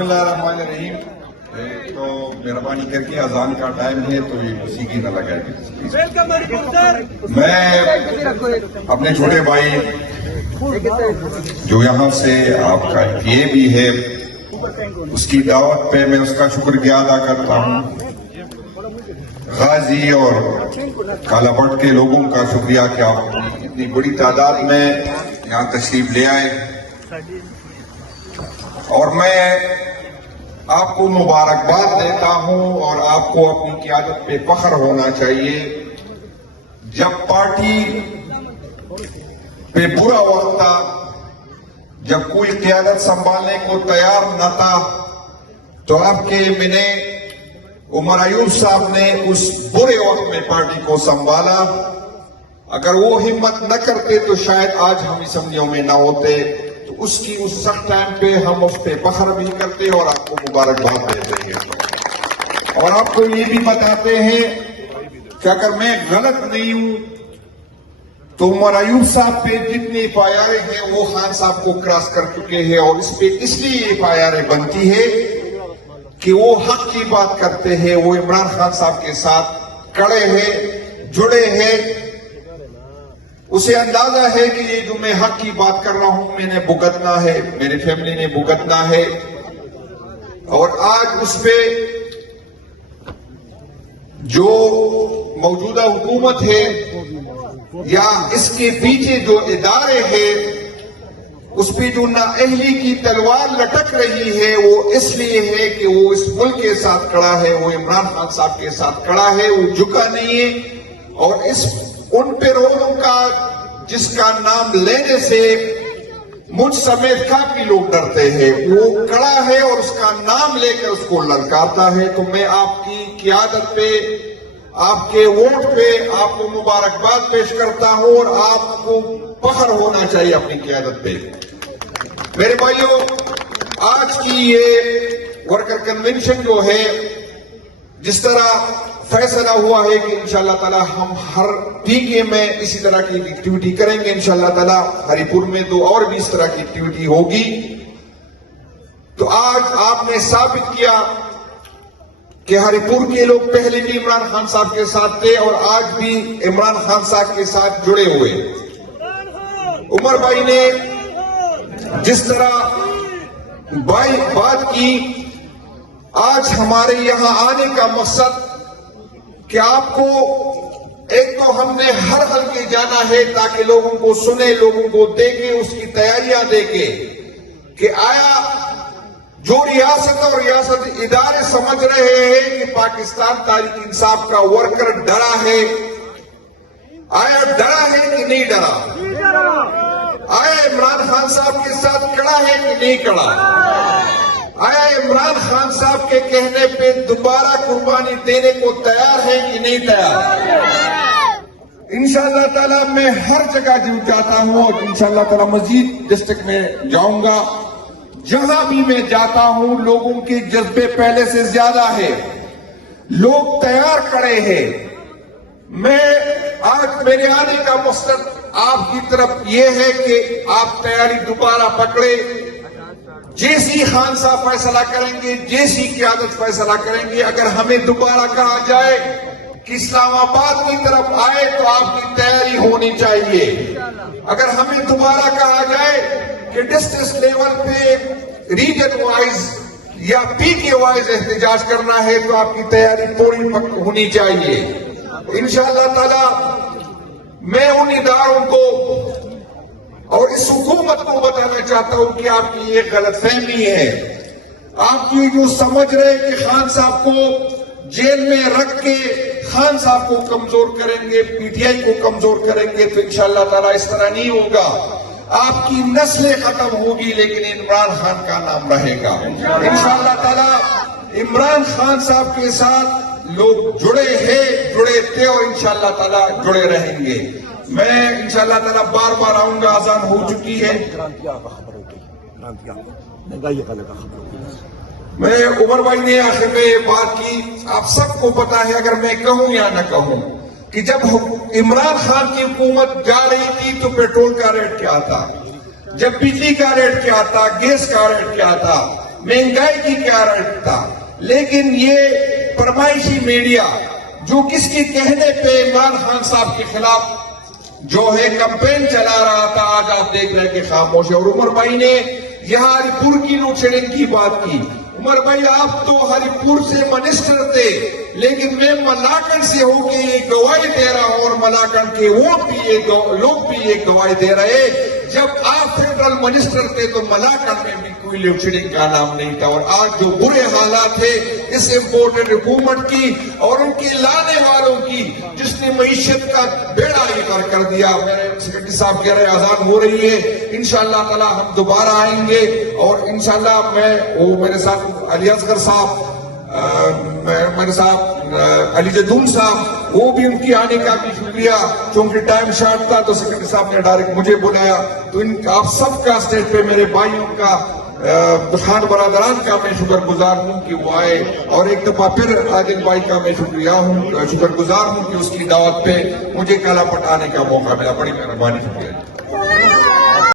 बिस्मिल्लाहिर्रहमानिर्रहीम। तो मेहरबानी करके अजान का टाइम है तो ये मूसीकी न लगाए। मैं अपने छोटे भाई जो यहाँ से आपका ये भी है उसकी दावत पे मैं उसका शुक्रिया अदा करता हूँ। गाजी और कालाबट के लोगों का शुक्रिया कि आप इतनी बड़ी तादाद में यहाँ तशरीफ ले आए और मैं आपको मुबारकबाद देता हूं और आपको अपनी क़ियादत पे फख्र होना चाहिए। जब पार्टी पे बुरा वक्त था, जब कोई क़ियादत संभालने को तैयार न था, तो आपके मैंने उमर अयूब साहब ने उस बुरे वक्त में पार्टी को संभाला। अगर वो हिम्मत न करते तो शायद आज हम असम्बलियों में न होते। तो उसकी उस सख्त टाइम पे हम उस पे फख्र भी करते और आपको मुबारकबाद देते हैं और आपको ये भी बताते हैं कि अगर मैं गलत नहीं हूं तो उमर अयूब साहब पे जितनी एफआईआर हैं वो खान साहब को क्रॉस कर चुके हैं और इस पे इसलिए एफआईआर बनती है कि वो हक की बात करते हैं, वो इमरान खान साहब के साथ खड़े हैं, जुड़े हैं। उसे अंदाजा है कि ये जो मैं हक की बात कर रहा हूं मैंने भुगतना है, मेरी फैमिली ने भुगतना है। और आज उस पे जो मौजूदा हुकूमत है या इसके पीछे जो इदारे हैं उस पे जो नाअहली की तलवार लटक रही है वो इसलिए है कि वो इस मुल्क के साथ खड़ा है, वो इमरान खान साहब के साथ खड़ा है, वो झुका नहीं है। और इस उन पैरोलों का जिसका नाम लेने से मुझ समेत काफी लोग डरते हैं, वो खड़ा है और उसका नाम लेकर उसको ललकारता है। तो मैं आपकी क़ियादत पे, आपके वोट पे आपको मुबारकबाद पेश करता हूं और आपको फख्र होना चाहिए अपनी क़ियादत पे। मेरे भाइयों, आज की ये वर्कर कन्वेंशन जो है, जिस तरह फैसला हुआ है कि इंशाअल्लाह ताला हम हर पीके में इसी तरह की एक्टिविटी करेंगे। इंशाअल्लाह ताला हरिपुर में तो और भी इस तरह की एक्टिविटी होगी। तो आज आपने साबित किया कि हरिपुर के लोग पहले भी इमरान खान साहब के साथ थे और आज भी इमरान खान साहब के साथ जुड़े हुए। उमर भाई ने जिस तरह बात की, आज हमारे यहां आने का मकसद कि आपको एक तो हमने हर हल्के जाना है ताकि लोगों को सुने, लोगों को देखे, उसकी तैयारियां देखे कि आया जो रियासत और रियासत इदारे समझ रहे हैं कि पाकिस्तान तहरीक इंसाफ का वर्कर डरा है, आया डरा है कि नहीं डरा, आया इमरान खान साहब के साथ खड़ा है कि नहीं खड़ा, आया इमरान खान साहब के कहने पे दोबारा कुर्बानी देने को तैयार है कि नहीं तैयार। इंशाअल्लाह ताला मैं हर जगह जाता हूं और इंशाअल्लाह ताला मजीद डिस्ट्रिक्ट में जाऊंगा। जहां भी मैं जाता हूं लोगों के जज्बे पहले से ज्यादा है, लोग तैयार खड़े हैं। मैं आज मेरे आने का मकसद आपकी तरफ ये है कि आप तैयारी दोबारा पकड़े। जैसी खान साहब फैसला करेंगे, जैसी क़ियादत फैसला करेंगे, अगर हमें दोबारा कहा जाए कि इस्लामाबाद की तरफ आए तो आपकी तैयारी होनी चाहिए। अगर हमें दोबारा कहा जाए कि डिस्ट्रिक्ट लेवल पे रीजन वाइज या पीके वाइज एहतजाज करना है तो आपकी तैयारी पूरी होनी चाहिए। इंशाअल्लाह ताला मैं उन इदारों को और इस हुकूमत को बताना चाहता हूं कि आपकी ये गलतफहमी है। आपकी जो समझ रहे कि खान साहब को जेल में रख के खान साहब को कमजोर करेंगे, पीटीआई को कमजोर करेंगे, तो इंशाअल्लाह ताला इस तरह नहीं होगा। आपकी नस्लें खत्म होगी लेकिन इमरान खान का नाम रहेगा। इंशाअल्लाह ताला इमरान खान साहब के साथ लोग जुड़े हैं, जुड़े थे और इंशाअल्लाह ताला जुड़े रहेंगे। मैं इंशाअल्लाह ताला बार बार आऊंगा, अजान हो चुकी है। मैं उमर भाई ने आखिर में बात की, आप सबको पता है, अगर मैं कहूं या न कहूं, कि जब इमरान खान की हुकूमत जा रही थी तो पेट्रोल का रेट क्या था, जब बिजली का रेट क्या था, गैस का रेट क्या था, महंगाई की कारण था, लेकिन ये फरमाइशी मीडिया जो किसके कहने पे इमरान खान साहब के खिलाफ जो है कैंपेन चला रहा था, आज आप देख रहे हैं कि खामोश है। और उमर भाई ने यहां हरिपुर की लोड शेडिंग की बात की। उमर भाई, आप तो हरिपुर से मिनिस्टर थे, लेकिन मैं मलाकड़ से होके ये गवाही दे रहा हूं और मलाकड़ के वोट भी ये लोग भी ये गवाही दे रहे, जब आप फेडरल मिनिस्टर थे तो मलाकड़ में भी कोई लोड शेडिंग का नाम नहीं था। और आज जो बुरे हालात है इस इम्पोर्टेड हुकूमत की और उनके लाने वालों की, जिसने मईशत का बेड़ा ये कर दिया। मेरे सेक्रेटरी साहब कह रहे अजान हो रही है, इंशाअल्लाह ताला हम दोबारा आएंगे और इंशाअल्लाह मेरे साथ अली असगर साहब, मेरे साथ अली जदून साहब, वो भी उनकी आने का भी शुक्रिया, क्योंकि टाइम शॉर्ट था तो सेक्रेटरी साहब ने डायरेक्ट मुझे बुलाया। तो आप सबका स्टेज पे मेरे भाइयों का, खान बरादरान का मैं शुक्रगुजार हूं कि वो आए, और एक दफा फिर आदिल भाई का मैं शुक्रगुजार हूं कि उसकी दावत पे मुझे काला पट आने का मौका मिला। बड़ी मेहरबानी, शुक्रिया।